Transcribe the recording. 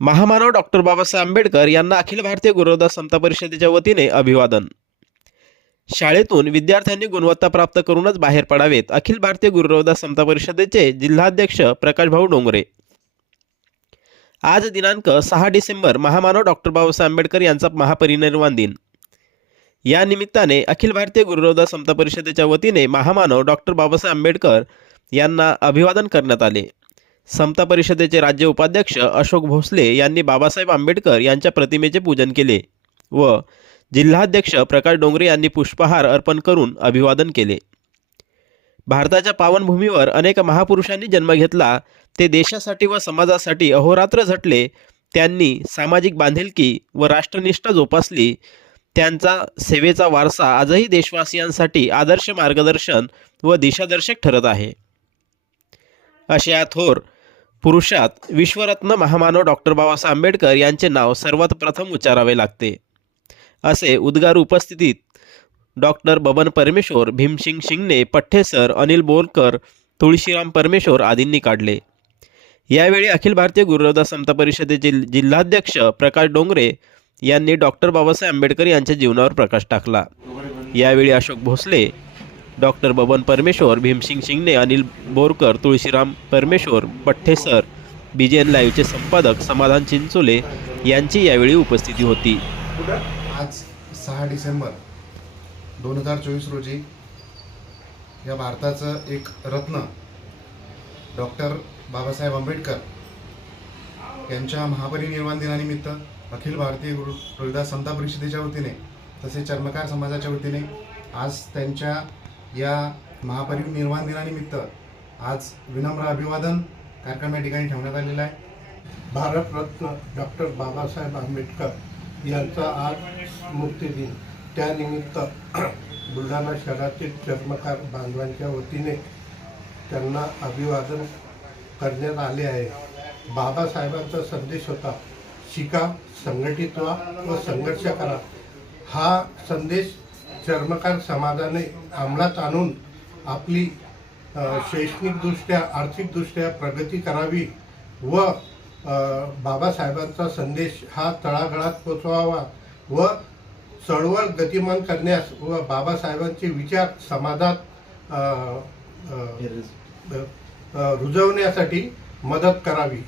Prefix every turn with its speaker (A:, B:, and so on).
A: महामानव डॉक्टर बाबासाहेब आंबेडकर यांना अखिल भारतीय गुरुदास समता परिषदेच्या वतीने अभिवादन. शाळेतून विद्यार्थ्यांनी गुणवत्ता प्राप्त करूनच बाहेर पडावेत अखिल भारतीय गुरुदास समता परिषदेचे जिल्हाध्यक्ष प्रकाशभाऊ डोंगरे. आज दिनांक सहा डिसेंबर महामानव डॉक्टर बाबासाहेब आंबेडकर यांचा महापरिनिर्वाण दिन. या निमित्ताने अखिल भारतीय गुरुदास समता परिषदेच्या वतीने महामानव डॉक्टर बाबासाहेब आंबेडकर यांना अभिवादन करण्यात आले. समता परिषदेचे राज्य उपाध्यक्ष अशोक भोसले यांनी बाबासाहेब आंबेडकर यांच्या प्रतिमेचे पूजन केले व जिल्हाध्यक्ष प्रकाश डोंगरे यांनी पुष्पहार अर्पण करून अभिवादन केले. भारताच्या पावनभूमीवर अनेक महापुरुषांनी जन्म घेतला ते देशासाठी व समाजासाठी अहोरात्र झटले त्यांनी सामाजिक बांधिलकी व राष्ट्रनिष्ठा जोपासली त्यांचा सेवेचा वारसा आजही देशवासियांसाठी आदर्श मार्गदर्शन व दिशादर्शक ठरत आहे. अशा थोर पुरुषात विश्वरत्न महामानव डॉक्टर बाबासाहेब आंबेडकर यांचे नाव सर्वात प्रथम उच्चारावे लागते. असे उद्गार उपस्थितीत डॉक्टर बबन परमेश्वर भीमसिंग शिंगणे पठ्ठेसर अनिल बोरकर तुळशीराम परमेश्वर आदींनी काढले. यावेळी अखिल भारतीय गुरुदास समता परिषदेचे जिल्हाध्यक्ष प्रकाश डोंगरे यांनी डॉक्टर बाबासाहेब आंबेडकर यांच्या जीवनावर प्रकाश टाकला. यावेळी अशोक भोसले डॉक्टर बबन परमेश्वर भीमसिंग शिंगणे अनिल बोरकर तुळशीराम परमेश्वर पठ्ठेसर एन लाईव्हचे संपादक समाधान चिंचोले यांची यावेळी उपस्थिती होती.
B: आज सहा डिसेंबर दोन हजार चोवीस रोजी या भारताचं एक रत्न डॉक्टर बाबासाहेब आंबेडकर यांच्या महापरिनिर्वाण दिनानिमित्त अखिल भारतीय गुरु रोहिदास समता परिषदेच्या वतीने तसेच चर्मकार समाजाच्या वतीने आज त्यांच्या या महापरिनिर्वाण दिनानिमित्त आज विनम्र अभिवादन कार्यक्रम या ठिकाणी ठेवण्यात आलेला आहे.
C: भारतरत्न डॉक्टर बाबासाहेब आंबेडकर यांचा आज स्मृतिदिन त्यानिमित्त बुलढाणा शहरातील चर्मकार बांधवांच्या वतीने त्यांना अभिवादन करण्यात आले आहे. बाबासाहेबांचा संदेश होता शिका संघटित व्हा व संघर्ष करा. हा संदेश चर्मकार समाजाने अंमलात आणून आपली शैक्षणिकदृष्ट्या आर्थिकदृष्ट्या प्रगती करावी व बाबासाहेबांचा संदेश हा तळागाळात पोचवावा व चळवळ गतिमान करण्यास व बाबासाहेबांचे विचार समाजात रुजवण्यासाठी मदत करावी.